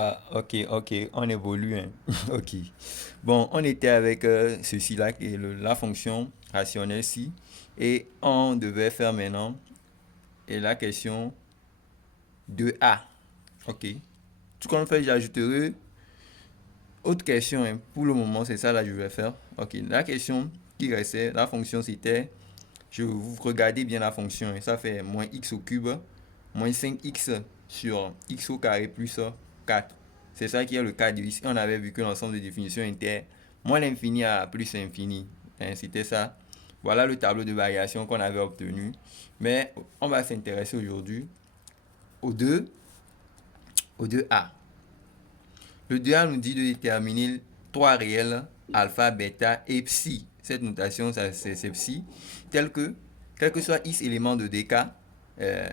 Ah, ok, ok, on évolue, hein. Ok. Bon, on était avec ceci là, qui est la fonction rationnelle ci, et on devait faire maintenant et la question de A. Ok. Tout comme fait, j'ajouterai autre question, hein. Pour le moment, c'est ça là que je vais faire. Ok. La question qui restait, la fonction c'était, vous regardez bien la fonction, hein. Ça fait moins x au cube, moins 5x sur x au carré plus 4. C'est ça qui est le cas de ici. On avait vu que l'ensemble de définitions était moins l'infini à plus l'infini. Hein, c'était ça. Voilà le tableau de variation qu'on avait obtenu. Mais on va s'intéresser aujourd'hui au 2, au 2A. Le 2A nous dit de déterminer trois réels alpha, bêta et psi. Cette notation, c'est psi, tel que, quel que soit x élément de dk, euh,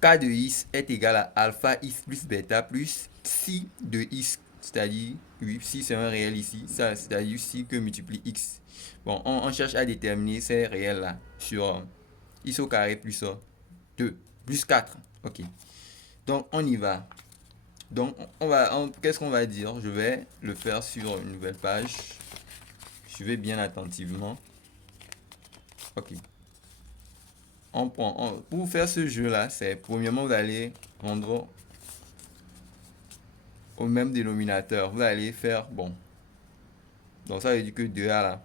k de x est égal à alpha x plus bêta plus psi de x, c'est-à-dire, oui, psi c'est un réel ici, ça, c'est-à-dire psi que multiplie x. Bon, on cherche à déterminer ces réels-là sur x au carré plus 2, plus 4. Ok. Donc, on y va. Donc, qu'est-ce qu'on va dire? Je vais le faire sur une nouvelle page. Suivez bien attentivement. Ok. Pour faire ce jeu-là, c'est premièrement, vous allez rendre au même dénominateur. Vous allez faire, bon, donc ça veut dire que 2A là,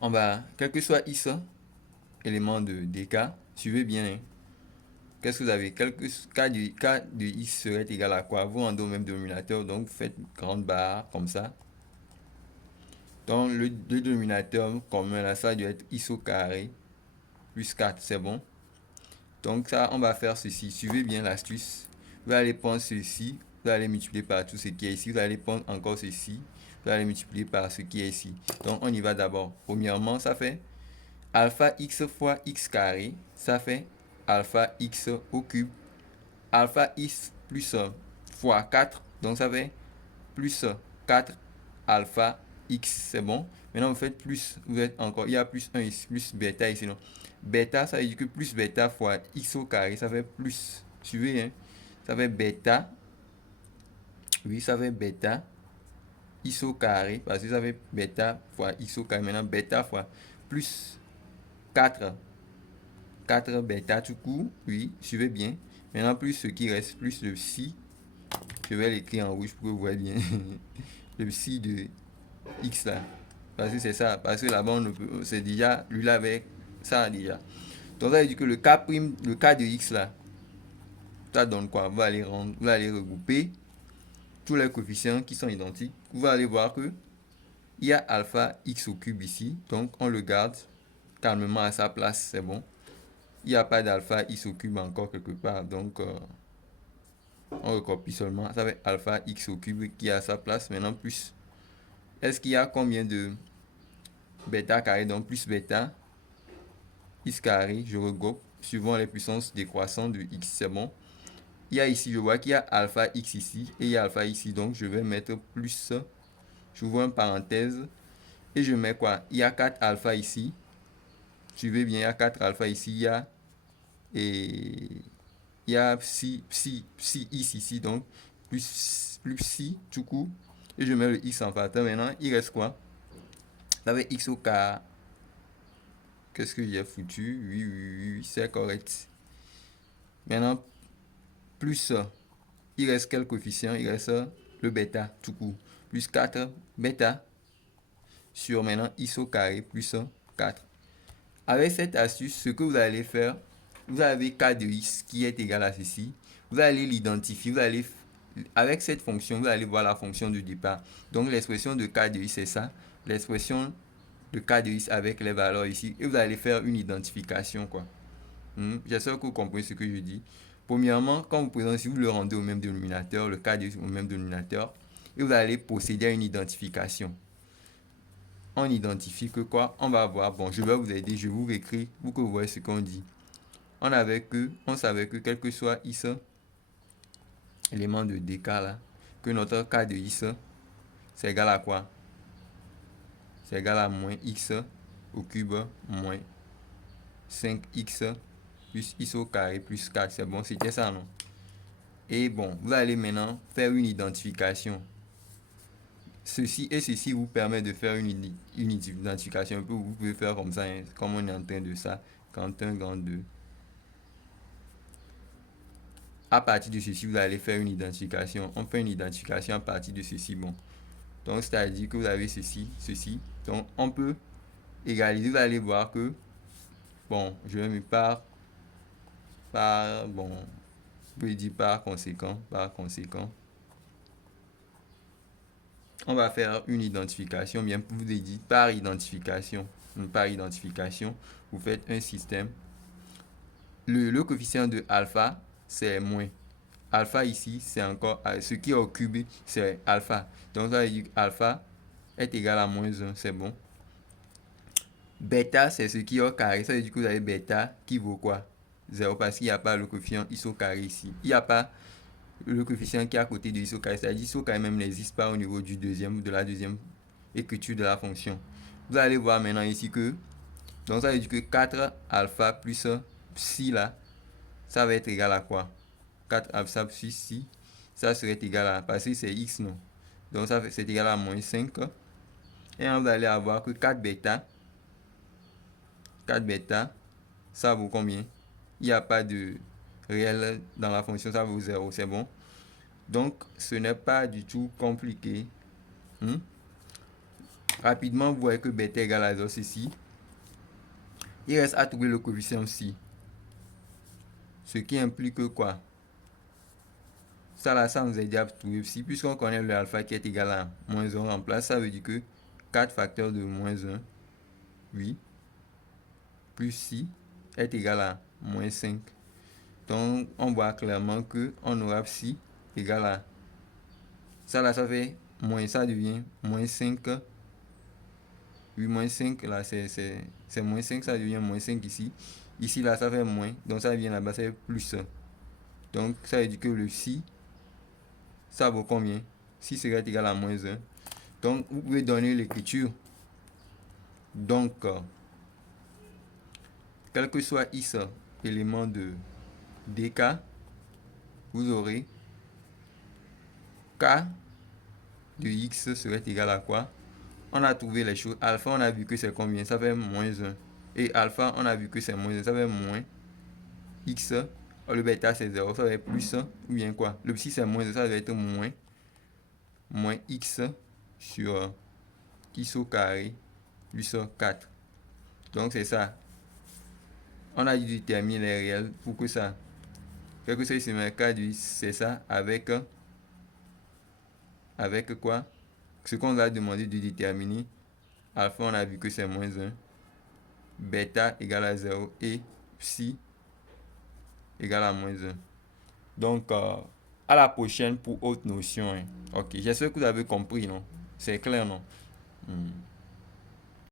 on va, quel que soit x, élément de dk, suivez bien, hein. Qu'est-ce que vous avez? K de x serait égal à quoi? Vous rendez au même dénominateur, donc vous faites une grande barre comme ça. Donc le dénominateur commun là, ça doit être x au carré plus 4, c'est bon. Donc ça, on va faire ceci. Suivez bien l'astuce. Vous allez prendre ceci, vous allez multiplier par tout ce qui est ici. Vous allez prendre encore ceci, vous allez multiplier par ce qui est ici. Donc on y va d'abord. Premièrement, ça fait alpha x fois x carré. Ça fait alpha x au cube. Alpha x plus fois 4. Donc ça fait plus 4 alpha x. C'est bon. Maintenant, vous faites plus. Vous êtes encore. Il y a plus 1 ici, plus bêta ici. Non. Bêta, ça veut dire que plus bêta fois x au carré, ça fait plus. Suivez, hein. Ça fait bêta. Oui, ça fait bêta x au carré. Parce que ça fait bêta fois x au carré. Maintenant, bêta fois plus 4. 4 bêta tout court. Oui, suivez bien. Maintenant, plus ce qui reste, plus le psi. Je vais l'écrire en rouge pour que vous voyez bien. Le psi de x là. Parce que c'est ça. Parce que là-bas, c'est déjà, lui là avec ça déjà. Donc ça veut dire que le cas de x là, ça donne quoi? Vous allez regrouper tous les coefficients qui sont identiques. Vous allez voir que il y a alpha x au cube ici. Donc on le garde calmement à sa place, c'est bon. Il n'y a pas d'alpha x au cube encore quelque part. Donc on recopie seulement. Ça fait alpha x au cube qui est à sa place. Maintenant plus. Est-ce qu'il y a combien de bêta carré? Donc plus bêta x carré, je regroupe suivant les puissances décroissantes de x, c'est bon. Il y a ici, je vois qu'il y a alpha x ici et il y a alpha ici, donc je vais mettre plus, j'ouvre une parenthèse et je mets quoi? Il y a 4 alpha ici, suivez bien, il y a 4 alpha ici, et il y a psi ici, donc plus psi tout court, et je mets le x en facteur. Maintenant, il reste quoi? Ça fait x au carré. Qu'est-ce que j'ai foutu? Oui, oui, oui, c'est correct. Maintenant, plus, il reste quel coefficient? Il reste le bêta tout court. Plus 4 bêta sur maintenant x au carré plus 4. Avec cette astuce, ce que vous allez faire, vous avez k de x qui est égal à ceci. Vous allez l'identifier. Avec cette fonction, vous allez voir la fonction du départ. Donc l'expression de k de x, c'est ça. L'expression de k de x avec les valeurs ici. Et vous allez faire une identification, quoi. J'espère que vous comprenez ce que je dis. Premièrement, quand vous présentez, si vous le rendez au même dénominateur, le cas au même dénominateur, et vous allez procéder à une identification. On identifie que quoi? On va voir, bon, je vais vous aider, je vous réécris pour que vous voyez ce qu'on dit. On savait que quel que soit x, élément de dk là, que notre cas de x, c'est égal à quoi? C'est égal à moins x au cube moins 5x plus x au carré plus 4. C'est bon, c'était ça, non? Et bon, vous allez maintenant faire une identification. Ceci vous permet de faire une identification. Vous pouvez faire comme ça, hein, comme on est en train de ça. Quand 1, quand 2. À partir de ceci, vous allez faire une identification. On fait une identification à partir de ceci. Bon. Donc, c'est-à-dire que vous avez ceci, ceci. Donc, on peut égaliser. Vous allez voir que, bon, je vais me bon, vous pouvez dire par conséquent. On va faire une identification. Bien, vous pouvez dire par identification. Par identification, vous faites un système. Le coefficient de alpha, c'est moins. Alpha ici, c'est encore ce qui est au cube, c'est alpha. Donc, ça veut dire que alpha est égal à moins 1, c'est bon. Bêta, c'est ce qui est au carré. Ça veut dire que vous avez bêta qui vaut quoi? 0, parce qu'il n'y a pas le coefficient iso carré ici. Il n'y a pas le coefficient qui est à côté de iso carré. C'est-à-dire iso carré même n'existe pas au niveau de la deuxième écriture de la fonction. Vous allez voir maintenant ici que, donc ça veut dire que 4 alpha plus psi là, ça va être égal à quoi? 4 alpha plus psi, ça serait égal à, parce que c'est x non. Donc ça c'est égal à moins 5. Et on va aller avoir que 4 bêta, ça vaut combien? Il n'y a pas de réel dans la fonction, ça vaut 0, c'est bon. Donc, ce n'est pas du tout compliqué. Rapidement, vous voyez que bêta égale à 0, ceci. Il reste à trouver le coefficient psi. Ce qui implique quoi? Ça là, ça nous aide à trouver psi. Puisqu'on connaît le alpha qui est égal à moins 1 en place, ça veut dire que 4 facteurs de moins 1, oui, plus psi est égal à moins 5. Donc, on voit clairement que on aura psi égal à... Ça là, ça fait moins, ça devient moins 5. Oui, moins 5, là, c'est moins 5, ça devient moins 5 ici. Ici, là, ça fait moins. Donc, ça vient là-bas, c'est plus 1. Donc, ça veut dire que le psi, ça vaut combien? Si serait égal à moins 1. Donc, vous pouvez donner l'écriture. Donc, quel que soit x élément de dk, vous aurez k de x serait égal à quoi? On a trouvé les choses. Alpha, on a vu que c'est combien? Ça fait moins 1. Et alpha, on a vu que c'est moins 1. Ça fait moins x. Le bêta, c'est 0. Ça va être plus 1. Ou bien quoi? Le psi, c'est moins 1. Ça va être moins x sur x au carré plus 4. Donc, c'est ça. On a dû déterminer les réels pour que ça. Quel que soit le cas, c'est ça avec quoi? Ce qu'on va demander de déterminer. Alpha, on a vu que c'est moins 1. Bêta égale à 0 et psi égale à moins 1. Donc, à la prochaine pour autre notion. Hein. Ok, j'espère que vous avez compris, non? C'est clair, non?